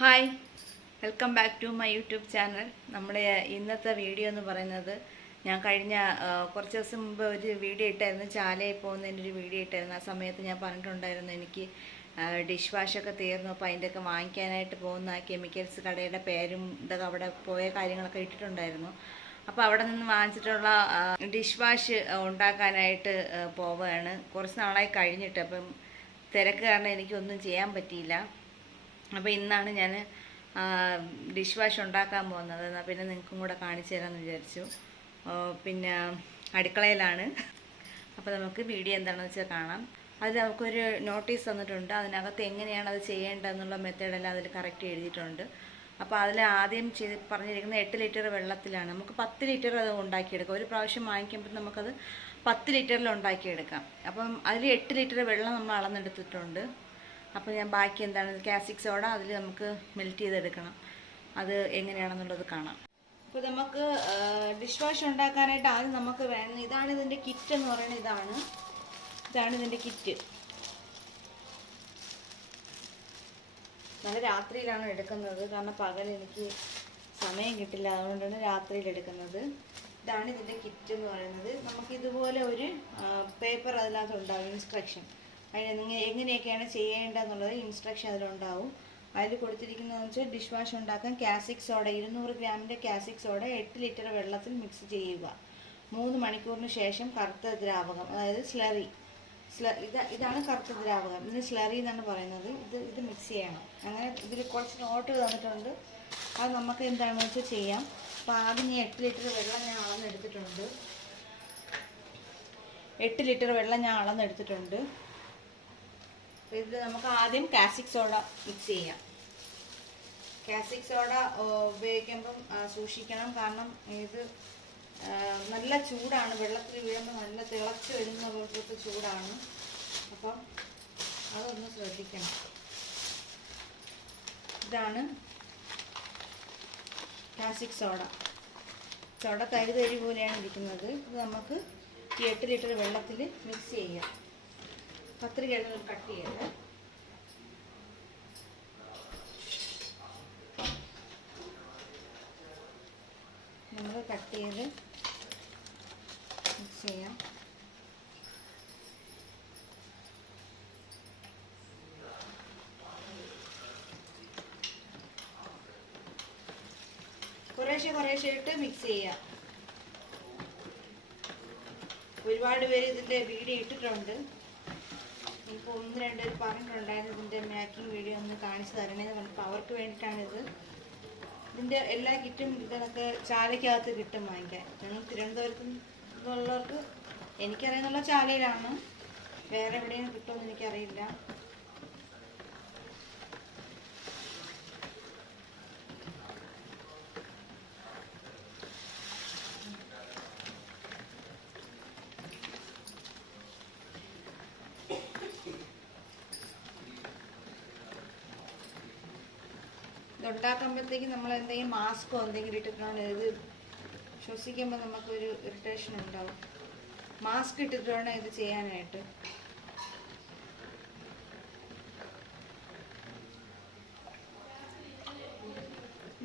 Hi, welcome back to my YouTube channel. നമ്മുടെ ഇന്നത്തെ video എന്ന് പറയുന്നത്, ഞാൻ കഴിഞ്ഞ കുറച്ച് ദിവസം മുമ്പ് ഒരു വീഡിയോ ഇട്ടായിരുന്നു, ചാലയിൽ പോകുന്നതിൻ്റെ ഒരു വീഡിയോ ഇട്ടായിരുന്നു. ആ സമയത്ത് ഞാൻ പറഞ്ഞിട്ടുണ്ടായിരുന്നു എനിക്ക് ഡിഷ് വാഷൊക്കെ തീർന്നു, അപ്പോൾ അതിൻ്റെയൊക്കെ വാങ്ങിക്കാനായിട്ട് പോകുന്ന കെമിക്കൽസ് കടയുടെ പേരും ഇതൊക്കെ അവിടെ പോയ കാര്യങ്ങളൊക്കെ ഇട്ടിട്ടുണ്ടായിരുന്നു. അപ്പോൾ അവിടെ നിന്ന് വാങ്ങിച്ചിട്ടുള്ള ഡിഷ് വാഷ് ഉണ്ടാക്കാനായിട്ട് പോവുകയാണ്. കുറച്ച് നാളായി കഴിഞ്ഞിട്ട്, അപ്പം തിരക്ക് കാരണം എനിക്കൊന്നും ചെയ്യാൻ പറ്റിയില്ല. അപ്പോൾ ഇന്നാണ് ഞാൻ ഡിഷ് വാഷ് ഉണ്ടാക്കാൻ പോകുന്നത്. എന്നാൽ പിന്നെ നിങ്ങൾക്കും കൂടെ കാണിച്ചു തരാമെന്ന് വിചാരിച്ചു. പിന്നെ അടുക്കളയിലാണ്. അപ്പോൾ നമുക്ക് വീഡിയോ എന്താണെന്ന് വെച്ചാൽ കാണാം. അത് നമുക്കൊരു നോട്ടീസ് തന്നിട്ടുണ്ട്. അതിനകത്ത് എങ്ങനെയാണ് അത് ചെയ്യേണ്ടതെന്നുള്ള മെത്തേഡെല്ലാം അതിൽ കറക്റ്റ് എഴുതിയിട്ടുണ്ട്. അപ്പോൾ അതിൽ ആദ്യം പറഞ്ഞിരിക്കുന്നത് 8 ലിറ്റർ വെള്ളത്തിലാണ്. നമുക്ക് 10 ലിറ്റർ അത് ഉണ്ടാക്കിയെടുക്കാം. ഒരു പ്രാവശ്യം വാങ്ങിക്കുമ്പോൾ നമുക്കത് 10 ലിറ്ററിൽ ഉണ്ടാക്കിയെടുക്കാം. അപ്പം അതിൽ 8 ലിറ്റർ വെള്ളം നമ്മൾ അളന്നെടുത്തിട്ടുണ്ട്. അപ്പോൾ ഞാൻ ബാക്കി എന്താണ് കാസ്റ്റിക് സോഡ അതിൽ നമുക്ക് മെൽറ്റ് ചെയ്തെടുക്കണം. അത് എങ്ങനെയാണെന്നുള്ളത് കാണാം. അപ്പോൾ നമുക്ക് ഡിഷ് വാഷ് ഉണ്ടാക്കാനായിട്ട് ആദ്യം നമുക്ക് വേണം, ഇതാണ് ഇതിൻ്റെ കിറ്റ് എന്ന് പറയുന്നത്. ഇതാണ് ഇതിൻ്റെ കിറ്റ്. നല്ല രാത്രിയിലാണ് എടുക്കുന്നത്, കാരണം പകൽ എനിക്ക് സമയം കിട്ടില്ല, അതുകൊണ്ടാണ് രാത്രിയിൽ എടുക്കുന്നത്. ഇതാണ് ഇതിൻ്റെ കിറ്റ് എന്ന് പറയുന്നത്. നമുക്ക് ഇതുപോലെ ഒരു പേപ്പർ അതിനകത്ത് ഉണ്ടാവും, ഇൻസ്ട്രക്ഷൻ. അതിന് എങ്ങനെയൊക്കെയാണ് ചെയ്യേണ്ടതെന്നുള്ളത് ഇൻസ്ട്രക്ഷൻ അതിലുണ്ടാവും. അതിൽ കൊടുത്തിരിക്കുന്നതെന്ന് വെച്ചാൽ ഡിഷ് വാഷ് ഉണ്ടാക്കാൻ കാസ്റ്റിക് സോഡ 200 ഗ്രാമിൻ്റെ കാസ്റ്റിക് സോഡ 8 ലിറ്റർ വെള്ളത്തിൽ മിക്സ് ചെയ്യുക. 3 മണിക്കൂറിന് ശേഷം കറുത്ത ദ്രാവകം, അതായത് സ്ലറി. ഇതാണ് കറുത്ത ദ്രാവകം. ഇതിന് സ്ലറി എന്നാണ് പറയുന്നത്. ഇത് മിക്സ് ചെയ്യണം. അങ്ങനെ ഇതിൽ കുറച്ച് നോട്ട് തന്നിട്ടുണ്ട്. അത് നമുക്ക് എന്താണെന്ന് വെച്ചാൽ ചെയ്യാം. അപ്പോൾ ആദ്യം 8 ലിറ്റർ വെള്ളം ഞാൻ അളന്നെടുത്തിട്ടുണ്ട്. 8 ലിറ്റർ വെള്ളം ഞാൻ അളന്നെടുത്തിട്ടുണ്ട്. ഇതിൽ നമുക്ക് ആദ്യം കാസ്റ്റിക് സോഡ മിക്സ് ചെയ്യാം. കാസ്റ്റിക് സോഡ ഉപയോഗിക്കുമ്പം സൂക്ഷിക്കണം, കാരണം ഇത് നല്ല ചൂടാണ്. വെള്ളത്തിൽ വീഴുമ്പോൾ നല്ല തിളച്ച് വരുന്ന പോലത്തെ ചൂടാണ്. അപ്പം അതൊന്ന് ശ്രദ്ധിക്കണം. ഇതാണ് കാസ്റ്റിക് സോഡ. തരി പോലെയാണ് ഇരിക്കുന്നത്. ഇത് നമുക്ക് ഈ 8 ലിറ്റർ വെള്ളത്തിൽ മിക്സ് ചെയ്യാം. കത്രിക കട്ട് ചെയ്യരുത്. നമ്മൾ കട്ട് ചെയ്ത് മിക്സ് ചെയ്യാം. കുറേശ്ശെ ഇട്ട് മിക്സ് ചെയ്യാം. ഒരുപാട് പേര് ഇതിൻ്റെ വീഡിയോ ഇട്ടിട്ടുണ്ട്. ഇപ്പോൾ 1-2 പേര് പറഞ്ഞിട്ടുണ്ടായിരുന്നു ഇതിൻ്റെ മേക്കിംഗ് വീഡിയോ ഒന്ന് കാണിച്ചു തരണേന്ന് പറഞ്ഞപ്പോൾ അവർക്ക് വേണ്ടിയിട്ടാണിത്. ഇതിൻ്റെ എല്ലാ കിറ്റും ഇതൊക്കെ ചാലയ്ക്കകത്ത് കിട്ടും വാങ്ങിക്കാൻ. ഞങ്ങൾ തിരുവനന്തപുരത്ത് നിന്നുള്ളവർക്ക് എനിക്കറിയുന്നുള്ള ചാലയിലാണ്, വേറെ എവിടെയും കിട്ടുമെന്ന് എനിക്കറിയില്ല. ഇതുണ്ടാക്കുമ്പോഴത്തേക്ക് നമ്മൾ എന്തെങ്കിലും മാസ്കോ എന്തെങ്കിലും ഇട്ടിട്ടാണ്, ഇത് ശ്വസിക്കുമ്പോൾ നമുക്കൊരു ഇറിറ്റേഷൻ ഉണ്ടാവും. മാസ്ക് ഇട്ടിട്ട് വേണം ഇത് ചെയ്യാനായിട്ട്.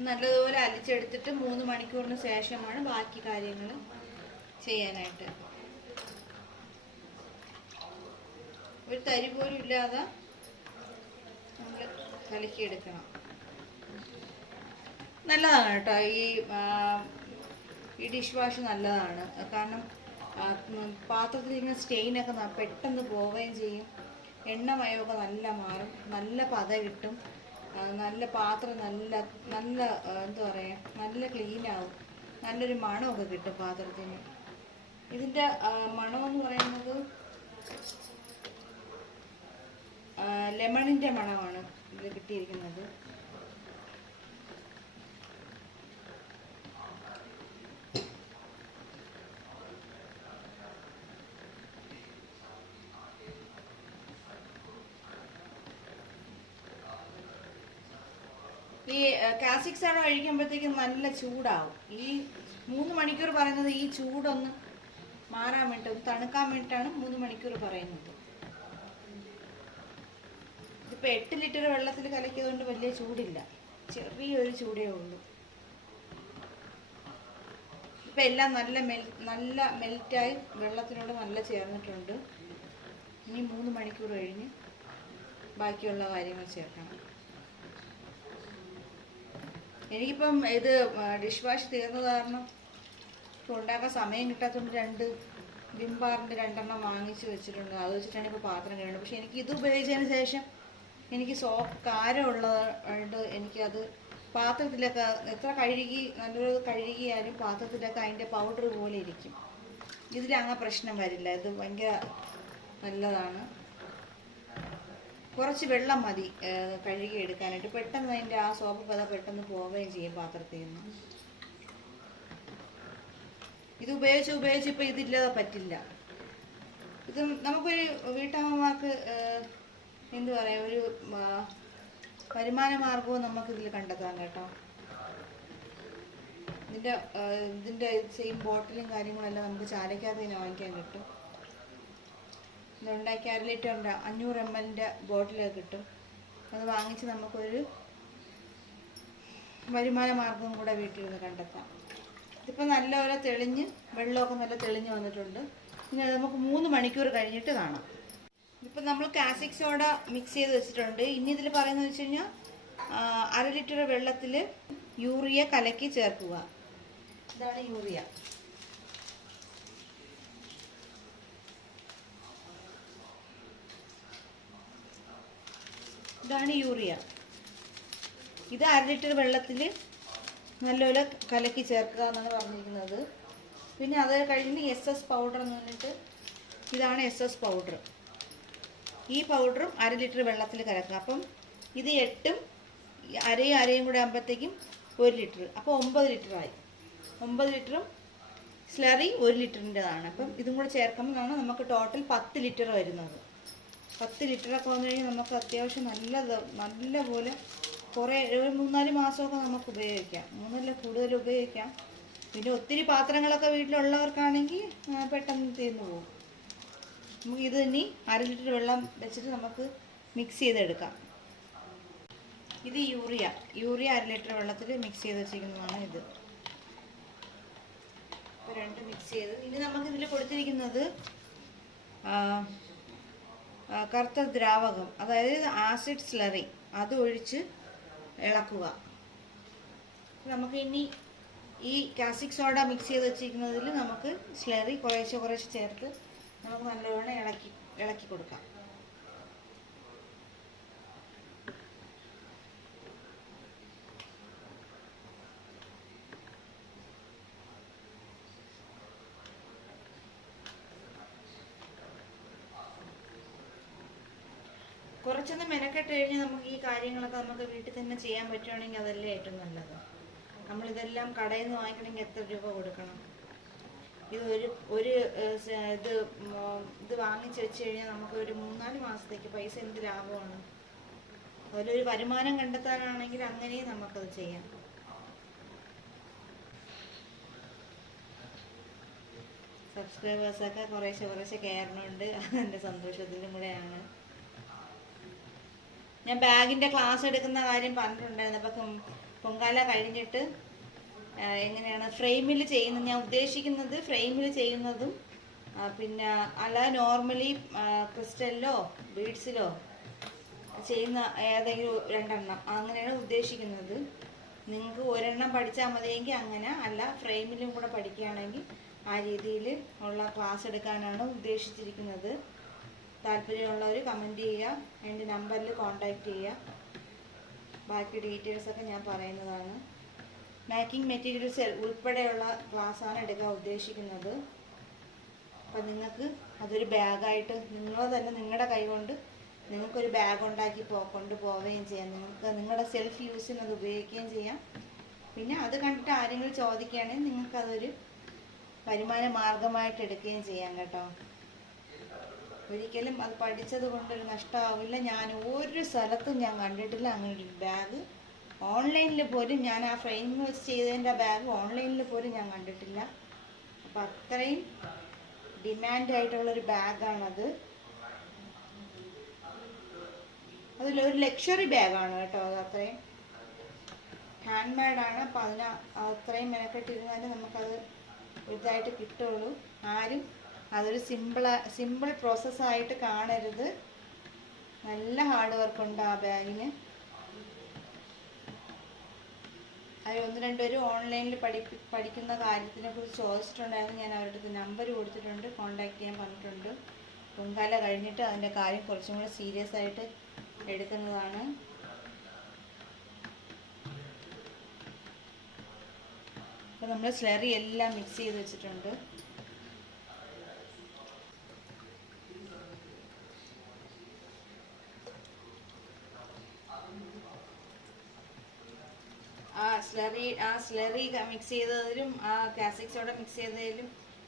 നല്ലതുപോലെ അലിച്ചെടുത്തിട്ട് 3 മണിക്കൂറിന് ശേഷമാണ് ബാക്കി കാര്യങ്ങൾ ചെയ്യാനായിട്ട്. ഒരു തരി പോലും ഇല്ലാതെ നമ്മൾ കലക്കിയെടുക്കണം. നല്ലതാണ് കേട്ടോ ഈ ഡിഷ് വാഷ് നല്ലതാണ്, കാരണം പാത്രത്തിലിരിക്കുന്ന സ്റ്റെയിനൊക്കെ പെട്ടെന്ന് പോവുകയും ചെയ്യും. എണ്ണമയമൊക്കെ നല്ല മാറും, നല്ല പത കിട്ടും, നല്ല പാത്രം നല്ല എന്താ പറയുക, നല്ല ക്ലീനാവും, നല്ലൊരു മണമൊക്കെ കിട്ടും പാത്രത്തിന്. ഇതിൻ്റെ മണമെന്ന് പറയുന്നത് ലെമണിൻ്റെ മണമാണ് ഇത് കിട്ടിയിരിക്കുന്നത്. ഈ കാസ്റ്റിക് സോഡ കഴിക്കുമ്പോഴത്തേക്കും നല്ല ചൂടാവും. ഈ 3 മണിക്കൂർ പറയുന്നത് ഈ ചൂടൊന്ന് മാറാൻ വേണ്ടി, തണുക്കാൻ വേണ്ടിയിട്ടാണ് 3 മണിക്കൂർ പറയുന്നത്. ഇതിപ്പോൾ 8 ലിറ്റർ വെള്ളത്തിൽ കലക്കിയതുകൊണ്ട് വലിയ ചൂടില്ല. ചെറിയൊരു ചൂടേ ഉള്ളൂ. ഇപ്പം എല്ലാം നല്ല മെൽറ്റായി വെള്ളത്തിനോട് നല്ല ചേർന്നിട്ടുണ്ട്. ഇനി 3 മണിക്കൂർ കഴിഞ്ഞ് ബാക്കിയുള്ള കാര്യങ്ങൾ ചേർക്കണം. എനിക്കിപ്പം ഇത് ഡിഷ് വാഷ് തീർന്നത് കാരണം ഇപ്പോൾ ഉണ്ടാക്കാൻ സമയം കിട്ടാത്തതുകൊണ്ട് 2 വിം ബാറിൻ്റെ 2 വാങ്ങിച്ച് വെച്ചിട്ടുണ്ട്. അത് വെച്ചിട്ടാണ് ഇപ്പോൾ പാത്രം കഴുകുന്നത്. പക്ഷേ എനിക്ക് ഇത് ഉപയോഗിച്ചതിന് ശേഷം എനിക്ക് കാരമുള്ളതുകൊണ്ട് എനിക്കത് പാത്രത്തിലൊക്കെ എത്ര നല്ലൊരു കഴുകിയാലും പാത്രത്തിലൊക്കെ അതിൻ്റെ പൗഡർ പോലെ ഇരിക്കും. ഇതിലങ്ങനെ പ്രശ്നം വരില്ല. ഇത് ഭയങ്കര നല്ലതാണ്. കുറച്ച് വെള്ളം മതി കഴുകി എടുക്കാനായിട്ട്. പെട്ടെന്ന് അതിൻ്റെ ആ സോപ്പ് പത പെട്ടെന്ന് പോവുകയും ചെയ്യും പാത്രത്തിൽ നിന്ന്. ഇത് ഉപയോഗിച്ച് ഇപ്പോൾ ഇതില്ലാതെ പറ്റില്ല. ഇത് നമുക്കൊരു വീട്ടമ്മമാർക്ക് എന്തു പറയാ, ഒരു വരുമാന മാർഗവും നമുക്കിതിൽ കണ്ടെത്താം കേട്ടോ. ഇതിൻ്റെ സെയിം ബോട്ടിലും കാര്യങ്ങളെല്ലാം നമുക്ക് ചാലയ്ക്കകത്ത് തന്നെ വാങ്ങിക്കാൻ കിട്ടും. ഇതുണ്ടാക്കി 1/2 ലിറ്റർ 500 ml ബോട്ടിലൊക്കെ കിട്ടും. അത് വാങ്ങിച്ച് നമുക്കൊരു വരുമാന മാർഗവും കൂടെ വീട്ടിൽ നിന്ന് കണ്ടെത്താം. ഇതിപ്പോൾ നല്ലപോലെ വെള്ളമൊക്കെ നല്ല തെളിഞ്ഞ് വന്നിട്ടുണ്ട്. ഇനി അത് നമുക്ക് 3 മണിക്കൂർ കഴിഞ്ഞിട്ട് കാണാം. ഇപ്പം നമ്മൾ കാസ്റ്റിക് സോഡ മിക്സ് ചെയ്ത് വെച്ചിട്ടുണ്ട്. ഇനി ഇതിൽ പറയുന്നത് വെച്ച് കഴിഞ്ഞാൽ 1/2 ലിറ്റർ വെള്ളത്തിൽ യൂറിയ കലക്കി ചേർക്കുക. ഇതാണ് യൂറിയ. ഇത് 1/2 ലിറ്റർ വെള്ളത്തിൽ നല്ലപോലെ കലക്കി ചേർക്കുക എന്നാണ് പറഞ്ഞിരിക്കുന്നത്. പിന്നെ അത് കഴിഞ്ഞ് SS പൗഡർ എന്ന് പറഞ്ഞിട്ട്, ഇതാണ് SS പൗഡർ. ഈ പൗഡറും 1/2 ലിറ്റർ വെള്ളത്തിൽ കലക്കുക. അപ്പം ഇത് 8ഉം അരയും കൂടെ ആകുമ്പോഴത്തേക്കും 1 ലിറ്റർ. അപ്പോൾ 9 ലിറ്ററായി. 9 ലിറ്ററും സ്ലറി 1 ലിറ്ററിൻ്റെതാണ്. അപ്പം ഇതും കൂടെ ചേർക്കുമ്പോഴാണ് നമുക്ക് ടോട്ടൽ 10 ലിറ്റർ വരുന്നത്. 10 ലിറ്ററൊക്കെ വന്നു കഴിഞ്ഞാൽ നമുക്ക് അത്യാവശ്യം നല്ലപോലെ കുറേ ഒരു 3-4 മാസമൊക്കെ നമുക്ക് ഉപയോഗിക്കാം. 3 കൂടുതൽ ഉപയോഗിക്കാം. പിന്നെ ഒത്തിരി പാത്രങ്ങളൊക്കെ വീട്ടിലുള്ളവർക്കാണെങ്കിൽ പെട്ടെന്ന് തീർന്നു പോകും. നമുക്ക് ഇത് ഇനി 1/2 ലിറ്റർ വെള്ളം വെച്ചിട്ട് നമുക്ക് മിക്സ് ചെയ്തെടുക്കാം. ഇത് യൂറിയ 1/2 ലിറ്റർ വെള്ളത്തിൽ മിക്സ് ചെയ്ത് വെച്ചിരിക്കുന്നതാണ് ഇത്. അപ്പോൾ 2 മിക്സ് ചെയ്ത് ഇനി നമുക്കിതിൽ കൊടുത്തിരിക്കുന്നത് കറുത്ത ദ്രാവകം, അതായത് ആസിഡ് സ്ലറി, അത് ഒഴിച്ച് ഇളക്കുക. നമുക്ക് ഇനി ഈ കാസ്റ്റിക് സോഡ മിക്സ് ചെയ്ത് വെച്ചിരിക്കുന്നതിൽ നമുക്ക് സ്ലറി കുറേശ്ശെ ചേർത്ത് നമുക്ക് നല്ലവണ്ണം ഇളക്കി കൊടുക്കാം. കുറച്ചൊന്ന് മെനക്കെട്ട് കഴിഞ്ഞ് നമുക്ക് ഈ കാര്യങ്ങളൊക്കെ നമുക്ക് വീട്ടിൽ തന്നെ ചെയ്യാൻ പറ്റുവാണെങ്കിൽ അതല്ലേ ഏറ്റവും നല്ലത്. നമ്മളിതെല്ലാം കടയിൽ നിന്ന് വാങ്ങിക്കണമെങ്കിൽ എത്ര രൂപ കൊടുക്കണം? ഇത് വാങ്ങിച്ച് വെച്ച് കഴിഞ്ഞാൽ നമുക്ക് ഒരു 3-4 മാസത്തേക്ക് പൈസ എന്ത് ലാഭമാണ്. അതിലൊരു വരുമാനം കണ്ടെത്താനാണെങ്കിൽ അങ്ങനെയും നമുക്കത് ചെയ്യാം. സബ്സ്ക്രൈബേഴ്സൊക്കെ കുറേശ്ശെ കയറണുണ്ട്. അതെൻ്റെ സന്തോഷത്തിലും കൂടെയാണ്. ഞാൻ ബാഗിൻ്റെ ക്ലാസ് എടുക്കുന്ന കാര്യം പറഞ്ഞിട്ടുണ്ടായിരുന്നു. അപ്പം പൊങ്കാല കഴിഞ്ഞിട്ട് എങ്ങനെയാണ് ഫ്രെയിമിൽ ചെയ്യുന്നത്, ഞാൻ ഉദ്ദേശിക്കുന്നത് ഫ്രെയിമിൽ ചെയ്യുന്നതും പിന്നെ അല്ലാതെ നോർമലി ക്രിസ്റ്റലിലോ ബീഡ്സിലോ ചെയ്യുന്ന ഏതെങ്കിലും 2 അങ്ങനെയാണ് ഉദ്ദേശിക്കുന്നത്. നിങ്ങൾക്ക് 1 പഠിച്ചാൽ മതിയെങ്കിൽ അങ്ങനെ, അല്ല ഫ്രെയിമിലും കൂടെ പഠിക്കുകയാണെങ്കിൽ ആ രീതിയിൽ ഉള്ള ക്ലാസ് എടുക്കാനാണ് ഉദ്ദേശിച്ചിരിക്കുന്നത്. താല്പര്യമുള്ളവർ കമൻറ്റ് ചെയ്യുക, എൻ്റെ നമ്പറിൽ കോൺടാക്റ്റ് ചെയ്യുക. ബാക്കി ഡീറ്റെയിൽസൊക്കെ ഞാൻ പറയുന്നതാണ്. മേക്കിംഗ് മെറ്റീരിയൽസ് ഉൾപ്പെടെയുള്ള ക്ലാസ്സാണ് എടുക്കാൻ ഉദ്ദേശിക്കുന്നത്. അപ്പം നിങ്ങൾക്ക് അതൊരു ബാഗായിട്ട് നിങ്ങൾ തന്നെ നിങ്ങളുടെ കൈ കൊണ്ട് നിങ്ങൾക്കൊരു ബാഗ് ഉണ്ടാക്കി കൊണ്ടുപോവുകയും ചെയ്യാം. നിങ്ങൾക്ക് നിങ്ങളുടെ സെൽഫ് യൂസിന് അത് ഉപയോഗിക്കുകയും ചെയ്യാം. പിന്നെ അത് കണ്ടിട്ട് ആരെങ്കിലും ചോദിക്കുകയാണെങ്കിൽ നിങ്ങൾക്കതൊരു വരുമാന മാർഗമായിട്ട് എടുക്കുകയും ചെയ്യാം കേട്ടോ. ഒരിക്കലും അത് പഠിച്ചത് കൊണ്ടൊരു നഷ്ടമാവില്ല. ഞാൻ ഒരു സ്ഥലത്തും ഞാൻ കണ്ടിട്ടില്ല അങ്ങനെ ഒരു ബാഗ്. ഓൺലൈനിൽ പോലും ഞാൻ ആ ഫ്രെയിമിൽ വെച്ച് ചെയ്തതിൻ്റെ ബാഗ് ഓൺലൈനിൽ പോലും ഞാൻ കണ്ടിട്ടില്ല. അപ്പം അത്രയും ഡിമാൻഡായിട്ടുള്ളൊരു ബാഗാണത്. അതിലൊരു ലക്ഷറി ബാഗാണ് കേട്ടോ. അത് അത്രയും ഹാൻഡ് മെയ്ഡാണ്. അപ്പോൾ അത്രയും മെനക്കെട്ടിരുന്നാലും നമുക്കത് ഇതായിട്ട് കിട്ടുള്ളൂ. ആരും അതൊരു സിമ്പിൾ പ്രോസസ്സായിട്ട് കാണരുത്. നല്ല ഹാർഡ് വർക്കുണ്ട് ആ ബാഗിന്. അത് ഒന്ന് രണ്ടുപേരും ഓൺലൈനിൽ പഠിക്കുന്ന കാര്യത്തിനെ കുറിച്ച് ചോദിച്ചിട്ടുണ്ടായിരുന്നു. ഞാൻ അവരുടെ അടുത്ത് നമ്പർ കൊടുത്തിട്ടുണ്ട്, കോൺടാക്ട് ചെയ്യാൻ പറഞ്ഞിട്ടുണ്ട്. പൊങ്കാല കഴിഞ്ഞിട്ട് അതിൻ്റെ കാര്യം കുറച്ചും കൂടെ സീരിയസ് ആയിട്ട് എടുക്കുന്നതാണ്. അപ്പോൾ നമ്മൾ സ്ലറി എല്ലാം മിക്സ് ചെയ്ത് വെച്ചിട്ടുണ്ട്. സ്ലറി മിക്സ് ചെയ്തതിലും ആ കാസ്റ്റിക് സോഡ മിക്സ് ചെയ്തതിലും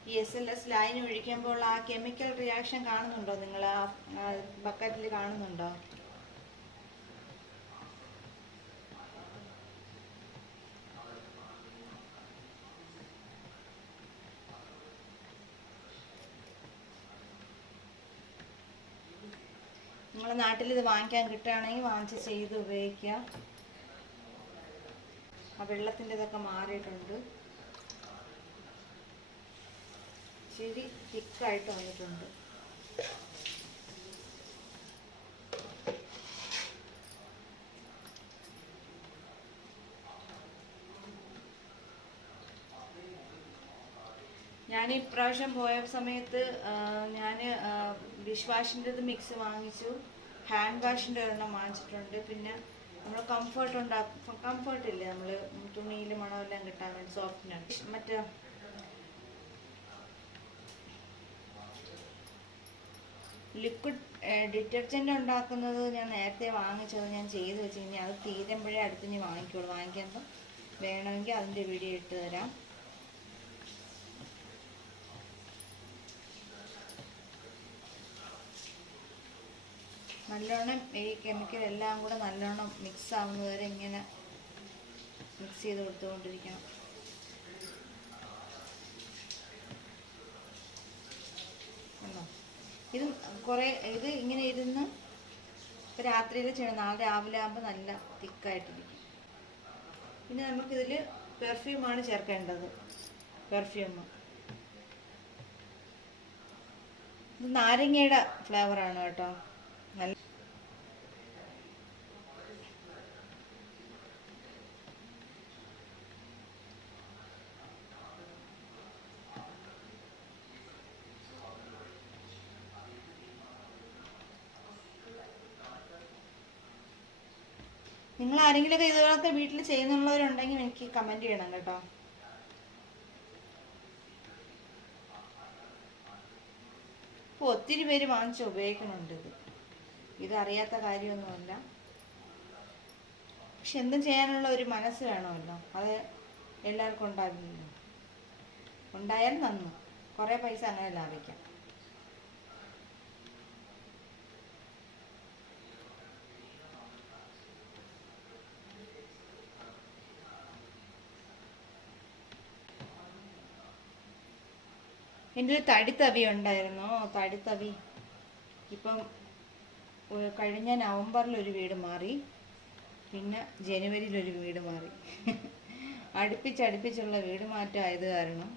ഈ SLS ലൈൻ ഒഴിക്കുമ്പോൾ ആ കെമിക്കൽ റിയാക്ഷൻ കാണുന്നുണ്ടോ നിങ്ങൾ? ആ ബക്കറ്റിൽ കാണുന്നുണ്ടോ? നിങ്ങളുടെ നാട്ടിൽ ഇത് വാങ്ങിക്കാൻ കിട്ടുകയാണെങ്കിൽ വാങ്ങിച്ച് ചെയ്ത് ഉപയോഗിക്കുക. ആ വെള്ളത്തിൻ്റെ ഇതൊക്കെ മാറിയിട്ടുണ്ട്. ഇച്ചിരി തിക്കായിട്ട് വന്നിട്ടുണ്ട്. ഞാൻ ഇപ്രാവശ്യം പോയ സമയത്ത് ഞാൻ ഡിഷ് വാഷിൻ്റെ മിക്സ് വാങ്ങിച്ചു, ഹാൻഡ് വാഷിൻ്റെ ഒരെണ്ണം വാങ്ങിച്ചിട്ടുണ്ട്. പിന്നെ നമ്മൾ കംഫർട്ടില്ലേ, നമ്മൾ തുണിയിൽ മണമെല്ലാം കിട്ടാൻ വേണ്ടി സോഫ്റ്റിനാണ്. മറ്റേ ലിക്വിഡ് ഡിറ്റർജൻറ്റ് ഉണ്ടാക്കുന്നത് ഞാൻ നേരത്തെ വാങ്ങിച്ചത് ഞാൻ ചെയ്ത് വെച്ച് കഴിഞ്ഞാൽ അത് തീരുമ്പോഴേ അടുത്തിനി വാങ്ങിക്കുള്ളൂ. വാങ്ങിക്കുമ്പോൾ വേണമെങ്കിൽ അതിൻ്റെ വീഡിയോ ഇട്ട് തരാം. നല്ലോണം ഈ കെമിക്കൽ എല്ലാം കൂടെ നല്ലോണം മിക്സ് ആവുന്നവരെ ഇങ്ങനെ മിക്സ് ചെയ്ത് കൊടുത്തുകൊണ്ടിരിക്കണം. ഇത് ഇങ്ങനെ ഇരുന്ന് രാത്രിയിൽ ചെയ്യണം, നാളെ രാവിലെ ആകുമ്പോൾ നല്ല തിക്കായിട്ടിരിക്കും. പിന്നെ നമുക്കിതിൽ പെർഫ്യൂമാണ് ചേർക്കേണ്ടത്. പെർഫ്യൂം ഇത് നാരങ്ങയുടെ ഫ്ലേവറാണ് കേട്ടോ. നല്ല നിങ്ങൾ ആരെങ്കിലുമൊക്കെ ഇതുപോലത്തെ വീട്ടിൽ ചെയ്യുന്നുള്ളവരുണ്ടെങ്കിൽ എനിക്ക് കമൻറ്റ് ചെയ്യണം കേട്ടോ. ഇപ്പോൾ ഒത്തിരി പേര് വാങ്ങിച്ച് ഉപയോഗിക്കുന്നുണ്ട്. ഇതറിയാത്ത കാര്യമൊന്നുമല്ല. പക്ഷെ എന്തും ചെയ്യാനുള്ള ഒരു മനസ്സ് വേണമല്ലോ. അത് എല്ലാവർക്കും ഉണ്ടാവില്ലല്ലോ. ഉണ്ടായാൽ നന്നു, കുറേ പൈസ അങ്ങനെ ലാഭിക്കാം. എൻ്റെ ഒരു തടിത്തവി ഉണ്ടായിരുന്നു. തടിത്തവി ഇപ്പം കഴിഞ്ഞ നവംബറിലൊരു വീട് മാറി, പിന്നെ ജനുവരിയിലൊരു വീട് മാറി. അടുപ്പിച്ചടുപ്പിച്ചുള്ള വീട് മാറ്റം ആയത് കാരണം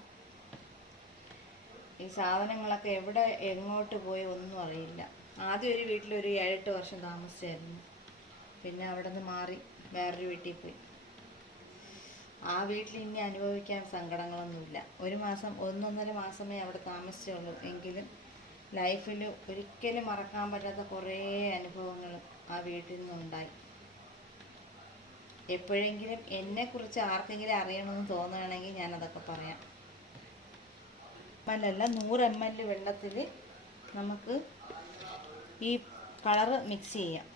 ഈ സാധനങ്ങളൊക്കെ എവിടെ എങ്ങോട്ട് പോയി ഒന്നും അറിയില്ല. ആദ്യം ഒരു വീട്ടിലൊരു 7-8 വർഷം താമസിച്ചായിരുന്നു. പിന്നെ അവിടെ നിന്ന് മാറി വേറൊരു വീട്ടിൽ പോയി. ആ വീട്ടിൽ ഇനി അനുഭവിക്കാൻ സങ്കടങ്ങളൊന്നുമില്ല. 1-1.5 മാസമേ അവിടെ താമസിച്ചുള്ളൂ. എങ്കിലും ലൈഫിൽ ഒരിക്കലും മറക്കാൻ പറ്റാത്ത കുറേ അനുഭവങ്ങൾ ആ വീട്ടിൽ നിന്നുണ്ടായി. എപ്പോഴെങ്കിലും എന്നെക്കുറിച്ച് ആർക്കെങ്കിലും അറിയണമെന്ന് തോന്നുകയാണെങ്കിൽ ഞാനതൊക്കെ പറയാം. അല്ല 100 ml വെള്ളത്തിൽ നമുക്ക് ഈ കളറ് മിക്സ് ചെയ്യാം.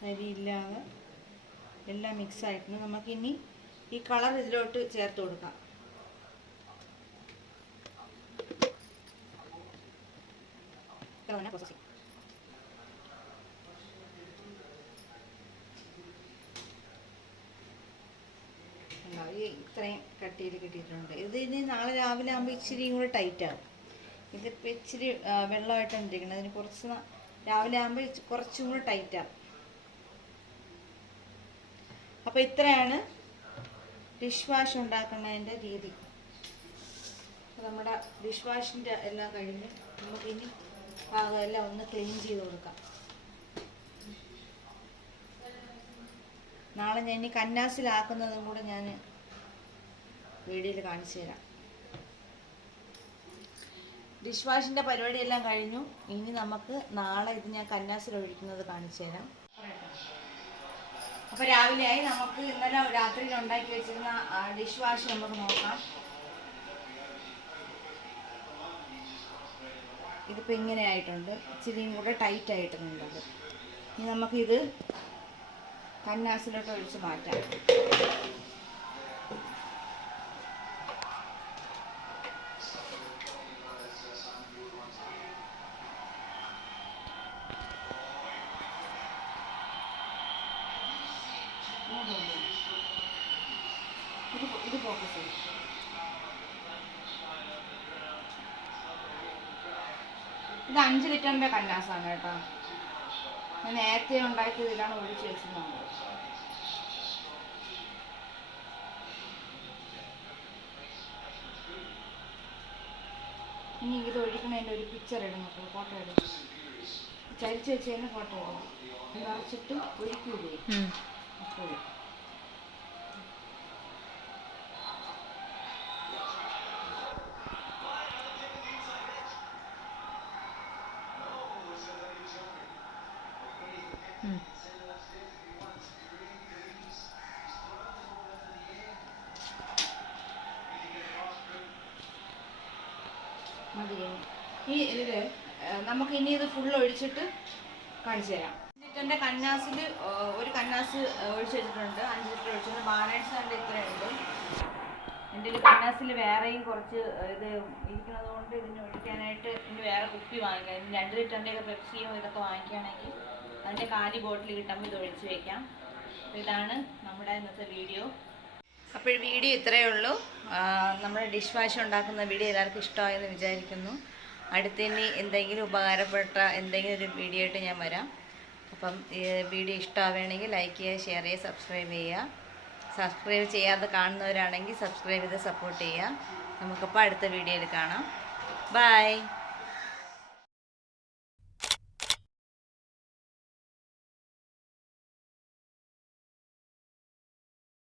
തരിയില്ലാതെ എല്ലാം മിക്സ് ആയിട്ടുണ്ട്. നമുക്കിനി ഈ കളർ ഇതിലോട്ട് ചേർത്ത് കൊടുക്കാം. ഇത്രയും കട്ടിയിൽ കിട്ടിയിട്ടുണ്ട്. ഇത് ഇനി നാളെ രാവിലെ ആകുമ്പോൾ ഇച്ചിരിയും കൂടെ ടൈറ്റാകും. ഇതിപ്പോൾ ഇച്ചിരി വെള്ളമായിട്ടാണ് ഇരിക്കുന്നത്. അതിന് കുറച്ച് രാവിലെ ആകുമ്പോൾ കുറച്ചും കൂടെ ടൈറ്റാകും. അപ്പോൾ ഇത്രയാണ് ഡിഷ് വാഷ് ഉണ്ടാക്കുന്നതിൻ്റെ രീതി. നമ്മുടെ ഡിഷ് വാഷിൻ്റെ എല്ലാം കഴിഞ്ഞ് നമുക്കിനി ഭാഗമെല്ലാം ഒന്ന് ക്ലീൻ ചെയ്ത് കൊടുക്കാം. നാളെ ഞാൻ ഇനി കന്നാസിലാക്കുന്നതും കൂടെ ഞാൻ വീഡിയോയിൽ കാണിച്ചു തരാം. ഡിഷ് വാഷിൻ്റെ പരിപാടിയെല്ലാം കഴിഞ്ഞു. ഇനി നമുക്ക് നാളെ ഇത് ഞാൻ കന്നാസിൽ ഒഴിക്കുന്നത് കാണിച്ചു തരാം. അപ്പോൾ രാവിലെയായി. നമുക്ക് ഇന്നലെ രാത്രിയിൽ ഉണ്ടാക്കി വെച്ചിരുന്ന ഡിഷ് വാഷ് നമുക്ക് നോക്കാം. ഇതിപ്പോൾ ഇങ്ങനെ ആയിട്ടുണ്ട്. ഇച്ചിരിയും കൂടെ ടൈറ്റ് ആയിട്ടുണ്ട്. ഇനി നമുക്കിത് കന്നാസിലോട്ട് ഒഴിച്ച് മാറ്റാം. ഇത് ഫോക്കസ് ചെയ്യും. ഇത് 5 ലിറ്ററിൻ്റെ കന്നാസാണ് കേട്ടോ. ഞാൻ നേരത്തെ ഉണ്ടാക്കിയതിലാണ് ഒഴിച്ച് വെച്ചിരുന്നത്. ഇനി ഇത് ഒഴിക്കണതിൻ്റെ ഒരു പിക്ചർ ഇടുന്നു. ഫോട്ടോ ഇടും. ചരിച്ച് വെച്ച് തന്നെ ഫോട്ടോ ഇടും. നിറച്ചിട്ട് ഒഴിക്കൂലേ അപ്പോഴും. ഈ ഇതില് നമുക്ക് ഇനി ഇത് ഫുൾ ഒഴിച്ചിട്ട് കാണിച്ചു തരാം. ലിറ്ററിന്റെ കന്നാസിൽ ഒരു കന്നാസ് ഒഴിച്ച് വെച്ചിട്ടുണ്ട്. 5 ലിറ്റർ ഒഴിച്ചിട്ടുണ്ട്. ബാലൻസ് കണ്ട് ഇത്രയുണ്ട്. എൻ്റെ കന്നാസിൽ വേറെയും കുറച്ച് ഇത് ഇരിക്കുന്നത് കൊണ്ട് ഇതിന് ഒഴിക്കാനായിട്ട് ഇനി വേറെ കുപ്പി വാങ്ങിക്കാം. ഇനി 2 ലിറ്ററിൻ്റെയൊക്കെ പെപ്സിയോ ഇതൊക്കെ വാങ്ങിക്കുകയാണെങ്കിൽ അതിൻ്റെ കാലി ബോട്ടിൽ കിട്ടുമ്പോൾ ഇത് ഒഴിച്ച് വയ്ക്കാം. അപ്പോൾ ഇതാണ് നമ്മുടെ ഇന്നത്തെ വീഡിയോ. അപ്പോൾ വീഡിയോ ഇത്രയേ ഉള്ളൂ. നമ്മുടെ ഡിഷ് വാഷ് ഉണ്ടാക്കുന്ന വീഡിയോ എല്ലാവർക്കും ഇഷ്ടമായെന്ന് വിചാരിക്കുന്നു. അടുത്തിനി എന്തെങ്കിലും ഉപകാരപ്പെട്ട എന്തെങ്കിലും ഒരു വീഡിയോ ആയിട്ട് ഞാൻ വരാം. അപ്പം ഈ വീഡിയോ ഇഷ്ടമാവുകയാണെങ്കിൽ ലൈക്ക് ചെയ്യുക, ഷെയർ ചെയ്യുക, സബ്സ്ക്രൈബ് ചെയ്യുക. സബ്സ്ക്രൈബ് ചെയ്യാതെ കാണുന്നവരാണെങ്കിൽ സബ്സ്ക്രൈബ് ചെയ്ത് സപ്പോർട്ട് ചെയ്യുക. നമുക്കപ്പോൾ അടുത്ത വീഡിയോയിൽ കാണാം. ബൈ.